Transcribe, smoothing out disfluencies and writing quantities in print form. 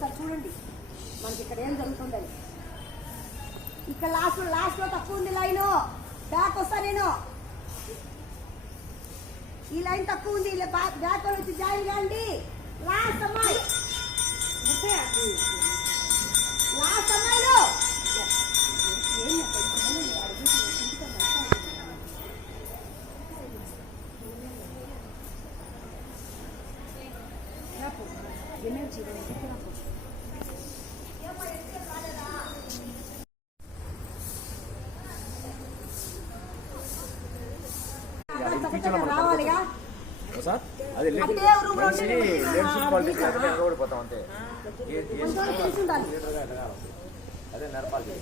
ఒకసారి చూడండి మనకి ఇక్కడ ఏం జరుగుతుందని. ఇక్కడ లాస్ట్లో తక్కువ ఉంది లైను. బ్యాక్ వస్తా నేను. ఈ లైన్ తక్కువ ఉంది. బ్యాక్ వచ్చి జాయిన్ కాండి. లాస్ట్ అమ్మాయి లాస్ట్ అమ్మాయిలో రావాలిగా అదే నడపాలి.